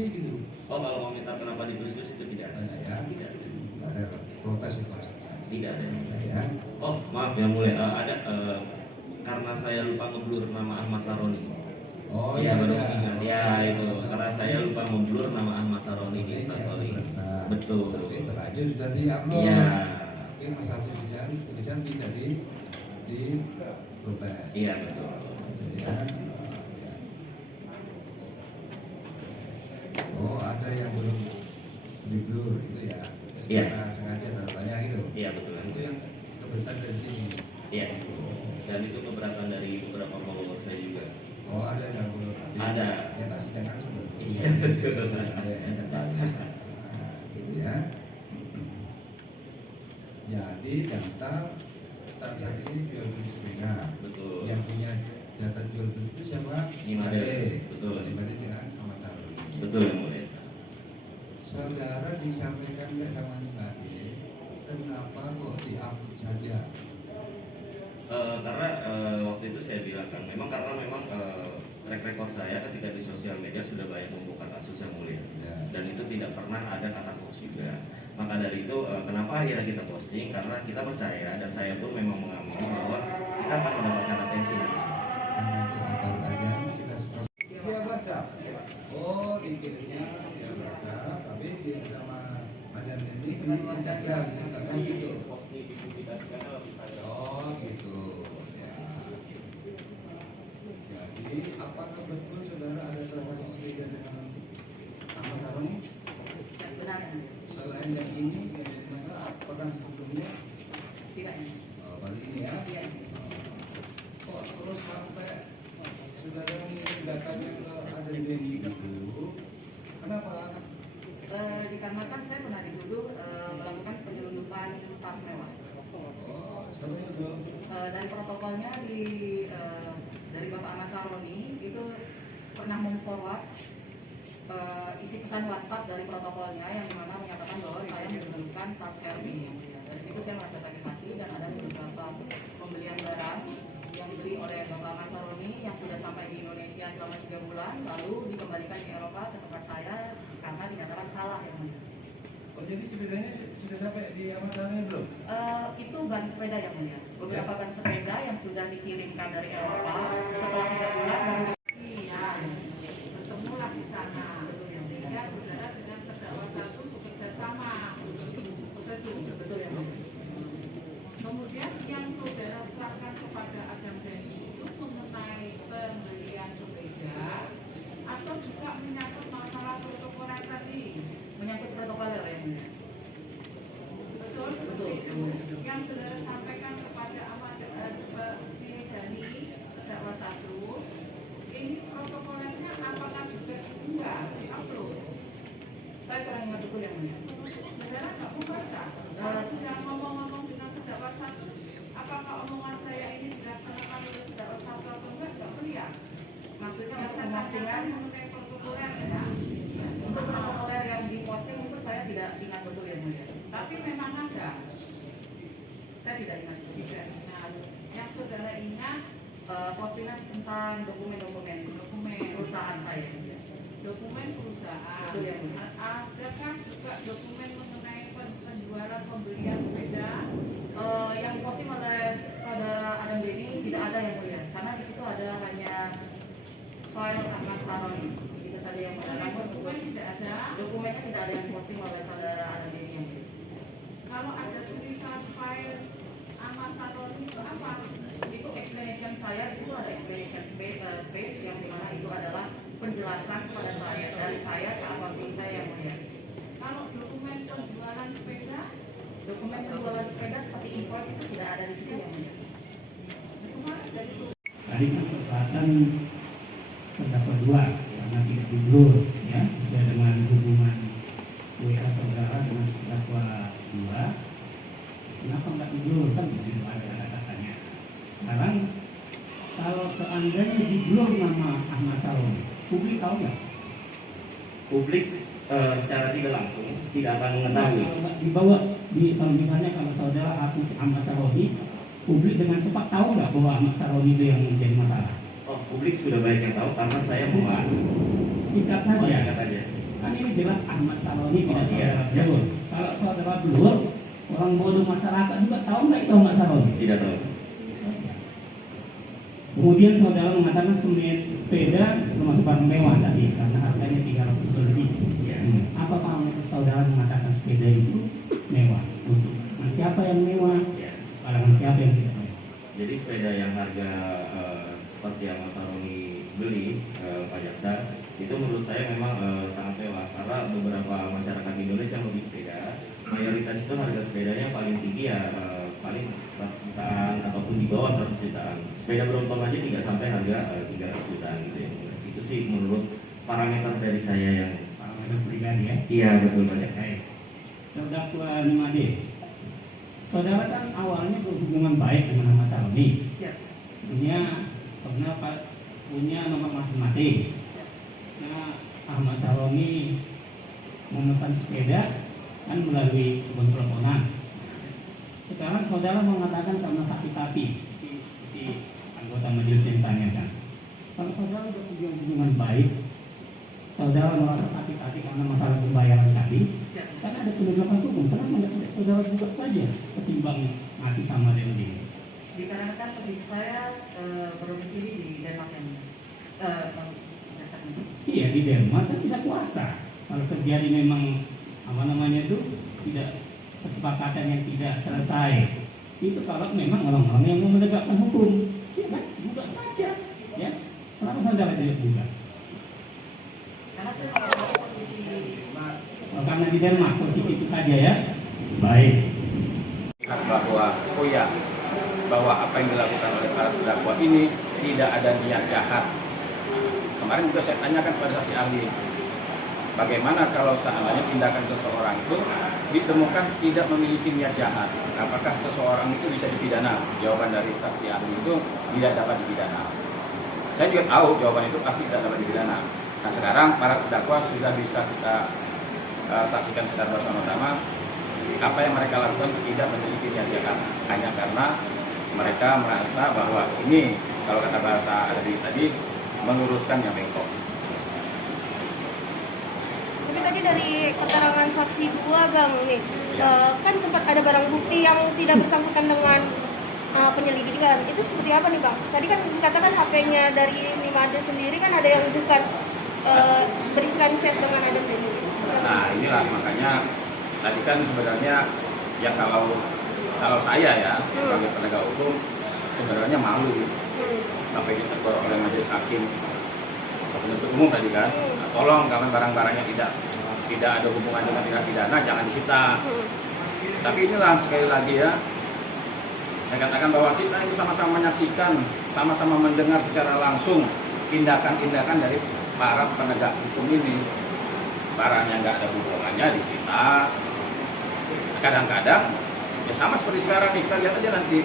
sih gitu. Oh, kalau komentar kenapa ditulis itu tidak ada. Ya, Tidak ada. Nggak ada protes itu. Tidak ada. Ya. Oh, maaf yang mulia, ada karena saya lupa ngeblur nama Ahmad Saroni. Oh iya, baru iya. ingat. Ya itu, karena saya lupa ngeblur nama Ahmad Saroni di Instastory. Betul. Tapi terlanjur sudah di-upload. Iya. Tapi masalah tulisan tidak di protes. Iya, betul. Ya. Oh, ada yang belum di blur itu ya? Iya. Sengaja tanya itu. Iya, betul. Itu yang keberatan dari sini. Iya. Dan itu keberatan dari beberapa follower saya juga. Oh, ada yang belum. Ada. Ya tak sidangkan sudah. Iya, betul. Ada yang tanya. Gitu ya. Jadi data transaksi jual beli sepeda. Betul. Yang punya data jual beli itu siapa? Imade. Betul. Imade dengan Ahmad Saroni. Betul yang mulia. Saudara disampaikan nggak sama Imade? Kenapa kok diupload saja? Karena waktu itu saya bilang kan, karena memang track record saya ketika di sosial media sudah banyak membuka kasus yang mulia, Ya. dan itu tidak pernah ada kata hoax juga. Maka dari itu kenapa akhirnya kita posting, karena kita percaya dan saya pun memang mengamini bahwa kita akan mendapatkan atensi nanti. Karena itu baru aja kita stop. Dia baca. Oh, dikirimnya dia baca, tapi dia sama Madam ini di Instagram gitu. Oh, gitu. Ya. Jadi, apakah betul saudara ada transaksi sepeda dengan Ahmad Saroni? Benar. Selain yang ini, yang mana? Apakah sebelumnya? Tidak. Oh, baru ini ya? Iya. Kok terus sampai saudara mengirim datanya ke Aden Denny dulu? Kenapa? Dikarenakan saya pernah dituduh melakukan penyelundupan tas mewah. Oh, sampai itu. Dari protokolnya dari Bapak Ahmad Saroni itu pernah memforward isi pesan WhatsApp dari protokolnya yang dimana menyatakan bahwa saya menyelundupkan tas Hermes. Dari situ saya merasa sakit hati dan ada beberapa pembelian barang yang dibeli oleh Bapak Ahmad Saroni yang sudah sampai di Indonesia selama 3 bulan lalu dikembalikan ke Eropa ke tempat saya karena dinyatakan salah yang mulia. Oh, jadi sepedanya sudah sampai di Ahmad Saroni belum? Itu ban sepeda yang mulia. Beberapa ban sepeda yang sudah dikirimkan dari Eropa setelah 3 bulan baru iya, bertemulah di sana. Sehingga saudara dengan terdakwa satu bekerja sama. betul ya. Kemudian yang saudara serahkan kepada Adam Dhani itu mengenai pembelian sepeda atau juga menyangkut masalah protokoler tadi. Menyangkut protokoler yang mulia. Betul, seperti itu. Yang saudara sampaikan kepada Ahmad Dhani, terdakwa satu, ini protokolernya apakah juga diunggah, diupload? Saya kurang ingat betul yang mulia. Saudara nggak membaca. Kalau sudah ngomong-ngomong dengan terdakwa satu, apakah omongan saya ini dilaksanakan oleh terdakwa satu atau enggak? Nggak melihat. Maksudnya Yang untuk saya postingan tanyakan mengenai protokoler ya. untuk protokoler yang diposting itu saya tidak ingat betul yang mulia. Tapi memang ada. Saya tidak ingat betul. Tidak ingat. Yang saudara ingat Postingan tentang dokumen-dokumen perusahaan saya. dokumen perusahaan. Betul ya, Bu. Adakah juga dokumen mengenai penjualan pembelian sepeda? Yang diposting oleh saudara Adam Dhani tidak ada yang mulia, karena di situ ada hanya file Ahmad Saroni. Itu saja yang mulia. Namun Dokumen tidak ada. dokumennya tidak ada yang diposting oleh saudara Adam Dhani yang mulia. Kalau ada tulisan file Ahmad Saroni itu apa? Itu explanation saya, di situ ada explanation page yang dimana itu adalah penjelasan kepada saya dari saya ke accounting saya yang mulia. Kalau dokumen penjualan sepeda, Dokumen penjualan sepeda seperti invoice itu tidak ada di situ yang mulia. kemarin dari Tadi kan perbuatan terdakwa 2 karena tidak diblur ya sesuai dengan hubungan WA saudara dengan terdakwa 2. Kenapa nggak diblur kan begitu ada katanya. Sekarang kalau seandainya diblur nama Ahmad Saroni, publik tahu nggak? Publik secara tidak langsung tidak akan mengetahui. Kalau nggak dibawa kalau misalnya kalau saudara hapus Ahmad Saroni, publik dengan cepat tahu nggak bahwa Ahmad Saroni itu yang menjadi masalah? Oh, publik sudah banyak yang tahu karena saya membantu. Singkat Oh, saja. singkat aja. Kan ini jelas Ahmad Saroni tidak Oh, iya, saudara siap. Blur. Kalau saudara Blur, orang bodoh masyarakat juga tahu nggak itu Ahmad Saroni? Tidak tahu. Kemudian saudara mengatakan sepeda termasuk barang mewah tadi karena harganya 300 juta lebih. Ya. Apa parameter saudara mengatakan sepeda itu mewah? Untuk siapa yang mewah? Ya. Kalangan siapa yang tidak mewah? Jadi sepeda yang harga seperti yang Mas Saroni beli, Pak Jaksa, itu menurut saya memang sangat mewah karena beberapa masyarakat Indonesia yang lebih sepeda, mayoritas itu harga sepedanya paling tinggi ya paling 100 jutaan ataupun di bawah 100 jutaan. Sepeda Brompton aja tidak sampai harga 300 jutaan gitu ya. Itu sih menurut parameter dari saya yang Parameter pribadi ya. iya betul Pak Jaksa. Terdakwa 5D. Saudara kan awalnya berhubungan baik dengan Ahmad Saroni. Siap. Punya nomor masing-masing. Nah, Ahmad Saroni memesan sepeda kan melalui kebun teleponan. Sekarang saudara mengatakan karena sakit hati di anggota majelis yang ditanyakan. Kalau saudara berhubungan hubungan baik, saudara merasa sakit hati karena masalah pembayaran tadi, Siap. karena ada penegakan hukum, kenapa tidak saudara juga saja ketimbang masih sama dengan ini? Dikarenakan posisi saya berdomisili di Denmark yang Iya di Denmark kan bisa kuasa. Kalau terjadi memang apa namanya itu tidak kesepakatan yang tidak selesai, itu kalau memang orang-orang yang mau menegakkan hukum, ya kan buka saja, ya. Kenapa saudara tidak buka? karena saya mengalami posisi Oh, karena di Denmark posisi itu saja ya. Baik. bahwa apa yang dilakukan oleh para terdakwa ini tidak ada niat jahat. Kemarin juga saya tanyakan kepada saksi ahli, bagaimana kalau seandainya tindakan seseorang itu ditemukan tidak memiliki niat jahat, apakah seseorang itu bisa dipidana? Jawaban dari saksi ahli itu tidak dapat dipidana. Saya juga tahu jawaban itu pasti tidak dapat dipidana. Nah sekarang para terdakwa sudah bisa kita saksikan secara bersama-sama apa yang mereka lakukan tidak memiliki niat jahat, hanya karena mereka merasa bahwa ini, kalau kata bahasa ada tadi, meluruskan yang bengkok. Tapi tadi dari keterangan saksi 2 Bang nih, Ya. kan sempat ada barang bukti yang tidak bersangkutan dengan penyelidikan. Itu seperti apa nih Bang? Tadi kan dikatakan HP-nya dari 5D sendiri kan ada yang bukan berisikan chat dengan Adam Dhani. Nah inilah makanya tadi kan sebenarnya ya kalau saya ya sebagai penegak hukum sebenarnya malu sampai ditegur oleh majelis hakim penuntut umum tadi kan. Nah, tolong kalau barang-barangnya tidak ada hubungan dengan tindak pidana jangan disita. Tapi inilah sekali lagi ya saya katakan bahwa kita ini sama-sama menyaksikan, sama-sama mendengar secara langsung tindakan-tindakan dari para penegak hukum ini. Barang yang nggak ada hubungannya disita. Kadang-kadang ya sama seperti sekarang nih, kita lihat aja nanti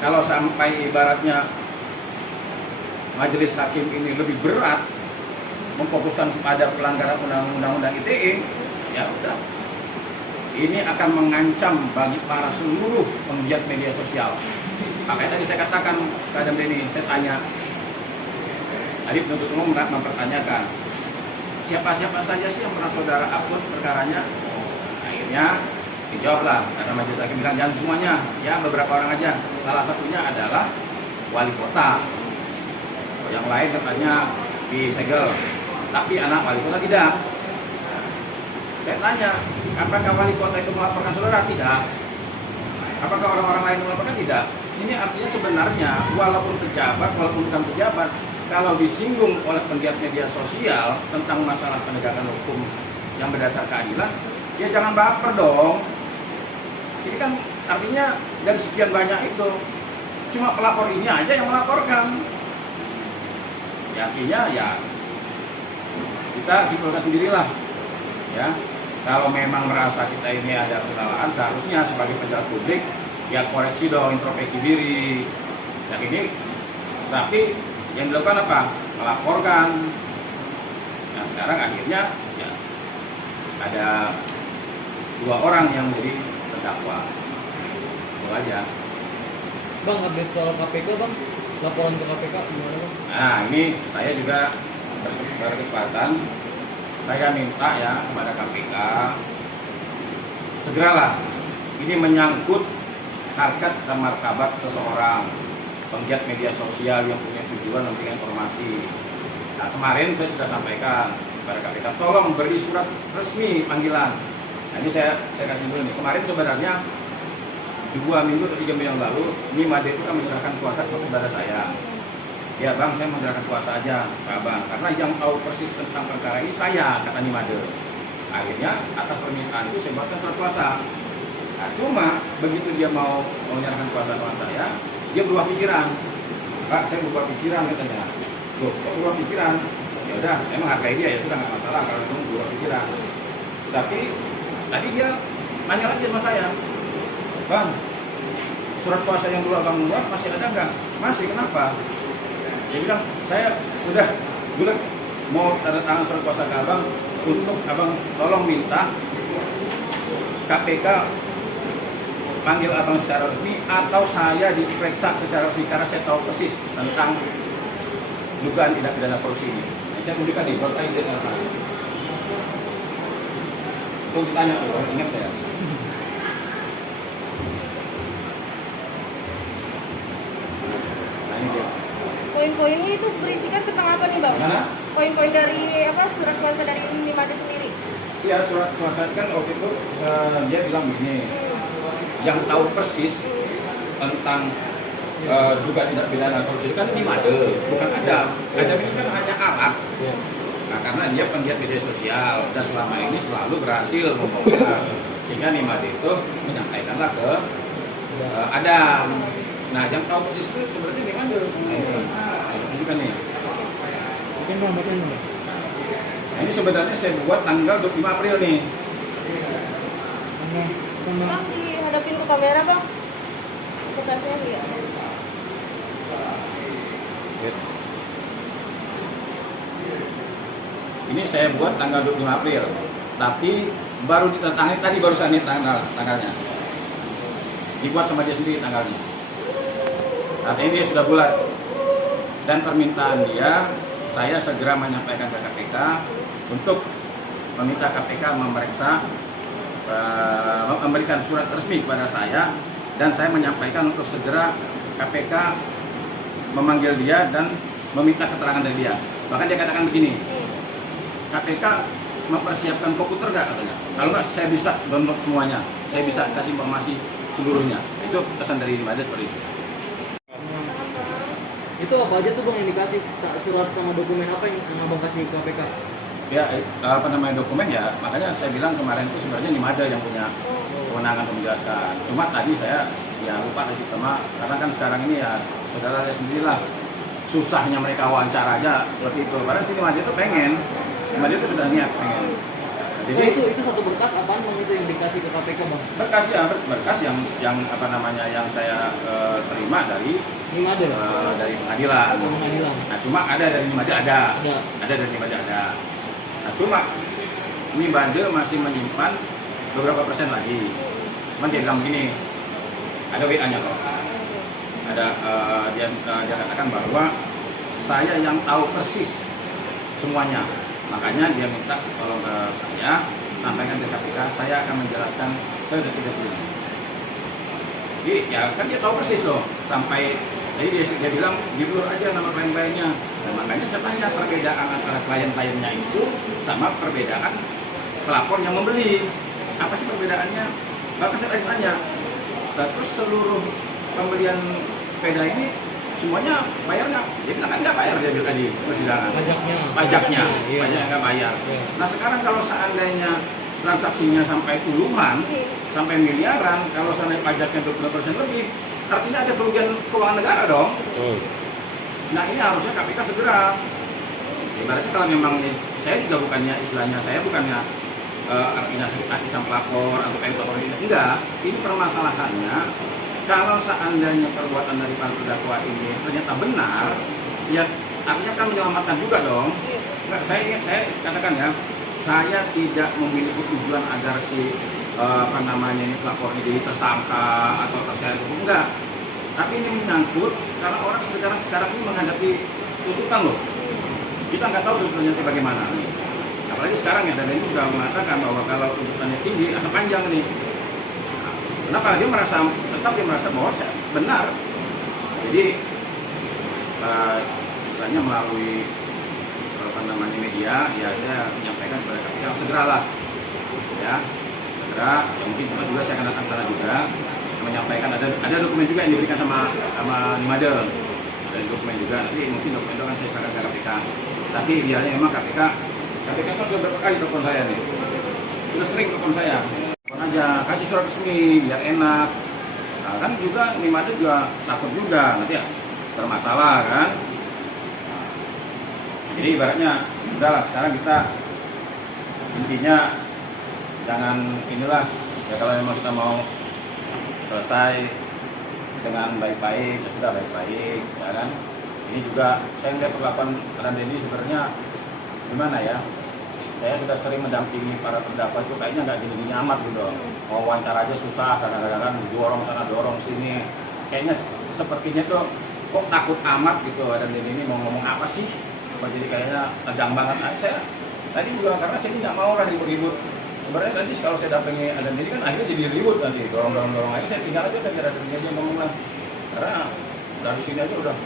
kalau sampai ibaratnya majelis hakim ini lebih berat memfokuskan pada pelanggaran undang-undang ITE, ya udah ini akan mengancam bagi para seluruh penggiat media sosial. Makanya tadi saya katakan ke Adam Dhani, saya tanya tadi penuntut umum mempertanyakan siapa-siapa saja sih yang pernah saudara upload perkaranya. Akhirnya dijawablah karena majelis hakim bilang jangan semuanya, ya beberapa orang aja. Salah satunya adalah wali kota, yang lain katanya disegel, tapi anak wali kota tidak. Saya tanya, apakah wali kota itu melaporkan saudara? Tidak. Apakah orang-orang lain melaporkan? Tidak. Ini artinya sebenarnya walaupun pejabat, walaupun bukan pejabat, kalau disinggung oleh penggiat media sosial tentang masalah penegakan hukum yang berdasar keadilan, ya jangan baper dong. Ini kan artinya dari sekian banyak itu cuma pelapor ini aja yang melaporkan. Ya artinya ya kita simpulkan sendirilah. Ya, kalau memang merasa kita ini ada kesalahan, seharusnya sebagai pejabat publik ya koreksi dong, introspeksi diri. Dan ini tapi yang dilakukan apa? Melaporkan. Nah sekarang akhirnya ya ada 2 orang yang menjadi terdakwa. Itu aja. Bang, update soal KPK bang, laporan ke KPK gimana bang? Nah ini saya juga berkesempatan saya minta ya kepada KPK segeralah, ini menyangkut harkat dan martabat seseorang penggiat media sosial yang punya tujuan memberikan informasi. Nah, kemarin saya sudah sampaikan kepada KPK, tolong beri surat resmi panggilan. Nah, ini saya kasih dulu nih. Kemarin sebenarnya 2 minggu atau 3 minggu yang lalu, Nimade itu kan menyerahkan kuasa kepada saya. Ya bang, saya menyerahkan kuasa aja ke abang, karena yang tahu persis tentang perkara ini saya, kata Nimade. Akhirnya atas permintaan itu saya buatkan surat kuasa. Nah, cuma begitu dia mau menyerahkan kuasa kepada saya, dia berubah pikiran. Pak, saya berubah pikiran katanya. Loh, kok berubah pikiran? Ya udah, saya menghargai dia, ya sudah nggak masalah kalau itu berubah pikiran. Tapi tadi dia nanya lagi sama saya, bang, surat kuasa yang dulu abang buat masih ada nggak? Masih, kenapa? Dia bilang, saya udah bulan mau tanda tangan surat kuasa ke abang untuk abang tolong minta KPK panggil abang secara resmi atau saya diperiksa secara resmi karena saya tahu persis tentang dugaan tindak pidana korupsi ini. Nah, saya tunjukkan nih, baru tadi dia tanya. Itu ditanya tuh, ingat saya. Nah ini dia. Poin-poinnya itu berisikan tentang apa nih bang? Mana? Poin-poin dari apa surat kuasa dari Nimade sendiri? Iya, surat kuasa kan waktu itu dia bilang begini, yang tahu persis tentang dugaan tindak pidana korupsi kan Nimade, bukan Adam. Adam ini kan hanya alat. Nah, karena dia penggiat media sosial dan selama ini selalu berhasil membongkar, sehingga Nimade itu menyampaikanlah ke Adam. Nah, yang tahu persis itu sebenarnya Nimade. Nah, ini tunjukkan nih. Nah, ini sebenarnya saya buat tanggal 25 April nih. Bang, dihadapin ke kamera bang. Bekasnya lihat. Ini saya buat tanggal 25 April, tapi baru ditandatangani tadi barusan ini tanggalnya. Dibuat sama dia sendiri tanggalnya. Saat ini dia sudah bulat. Dan permintaan dia, saya segera menyampaikan ke KPK untuk meminta KPK memeriksa, memberikan surat resmi kepada saya, dan saya menyampaikan untuk segera KPK memanggil dia dan meminta keterangan dari dia. Bahkan dia katakan begini, KPK mempersiapkan komputer nggak katanya? Kalau nggak, saya bisa download semuanya, saya bisa kasih informasi seluruhnya. Itu pesan dari Nimade seperti itu. Itu apa aja tuh bang yang dikasih, surat sama dokumen apa yang abang kasih ke KPK? Ya, apa namanya dokumen ya, makanya saya bilang kemarin itu sebenarnya Nimade yang punya kewenangan untuk menjelaskan. Cuma tadi saya ya lupa lagi sama, karena kan sekarang ini ya saudara lihat sendirilah susahnya mereka wawancara aja seperti itu. Padahal si Nimade itu pengen, Nimade itu sudah niat pengen. Jadi itu satu berkas apaan bang itu yang dikasih ke KPK bang? Berkas yang apa namanya yang saya terima dari Nimade dari pengadilan. Nah, cuma ada dari Nimade ada dari Nimade ada. Nah, cuma Nimade masih menyimpan beberapa persen lagi. Cuman dia bilang begini, ada WA-nya kok. Ada dia katakan bahwa saya yang tahu persis semuanya. Makanya dia minta tolong ke saya, sampaikan ke KPK, saya akan menjelaskan sedetil-detilnya. Jadi ya kan dia tahu persis loh, sampai tadi dia bilang di blur aja nama klien-kliennya. Nah, makanya saya tanya perbedaan antara klien-kliennya itu sama perbedaan pelapor yang membeli. Apa sih perbedaannya? Bahkan saya tanya, terus seluruh pembelian sepeda ini semuanya bayar nggak? Dia bilang kan nggak bayar, dia bilang tadi persidangan. Pajaknya nggak bayar. Nah sekarang kalau seandainya transaksinya sampai puluhan, sampai miliaran, kalau seandainya pajaknya 20% lebih, artinya ada kerugian keuangan negara dong. Nah ini harusnya KPK segera. Ibaratnya kalau memang saya juga bukannya istilahnya, saya bukannya artinya sakit hati sang pelapor atau pengen pelapor ini, enggak. Ini permasalahannya, kalau seandainya perbuatan dari para terdakwa ini ternyata benar, ya artinya kan menyelamatkan juga dong. Enggak, saya katakan ya, saya tidak memiliki tujuan agar si ini pelapor ini tersangka atau terseret hukum, enggak. Tapi ini menyangkut karena orang sekarang ini menghadapi tuntutan loh. Kita nggak tahu tuntutannya bagaimana. Nah, apalagi sekarang ya, dan ini sudah mengatakan bahwa kalau tuntutannya tinggi akan panjang nih. Kenapa? Dia merasa bahwa saya benar. Jadi istilahnya melalui media, ya saya menyampaikan kepada KPK segeralah, ya segera. Ya mungkin juga saya akan datang sana juga menyampaikan, ada dokumen juga yang diberikan sama Nimade, ada dokumen juga. Nanti mungkin dokumen itu akan saya serahkan ke KPK. Tapi idealnya memang KPK kan sudah berapa kali telepon saya nih, sudah sering telepon saya. Telepon aja, kasih surat resmi biar enak. Nah, kan juga Nimade juga takut juga nanti ya bermasalah kan. Jadi ibaratnya udahlah, sekarang kita intinya jangan inilah ya, kalau memang kita mau selesai dengan baik-baik ya sudah baik-baik ya kan. Ini juga saya lihat perlakuan Adan Denny sebenarnya gimana ya, saya sudah sering mendampingi para terdakwa itu kayaknya nggak gini-gini amat gitu. Mau wawancara aja susah, kadang-kadang dorong sana dorong sini, kayaknya sepertinya tuh kok takut amat gitu. Adan Denny ini mau ngomong apa sih, jadi kayaknya tegang banget. Saya tadi juga karena saya nggak mau lah ribut-ribut. Sebenarnya nanti kalau saya dampingi Adan Denny kan akhirnya jadi ribut nanti, dorong aja, saya tinggal aja dan Adan Denny aja ngomong lah. Karena dari sini aja udah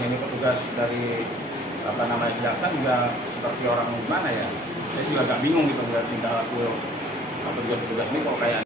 ini petugas dari kejaksaan juga seperti orang gimana ya. Saya juga agak bingung gitu ngeliat tingkah laku petugas ini kok kayak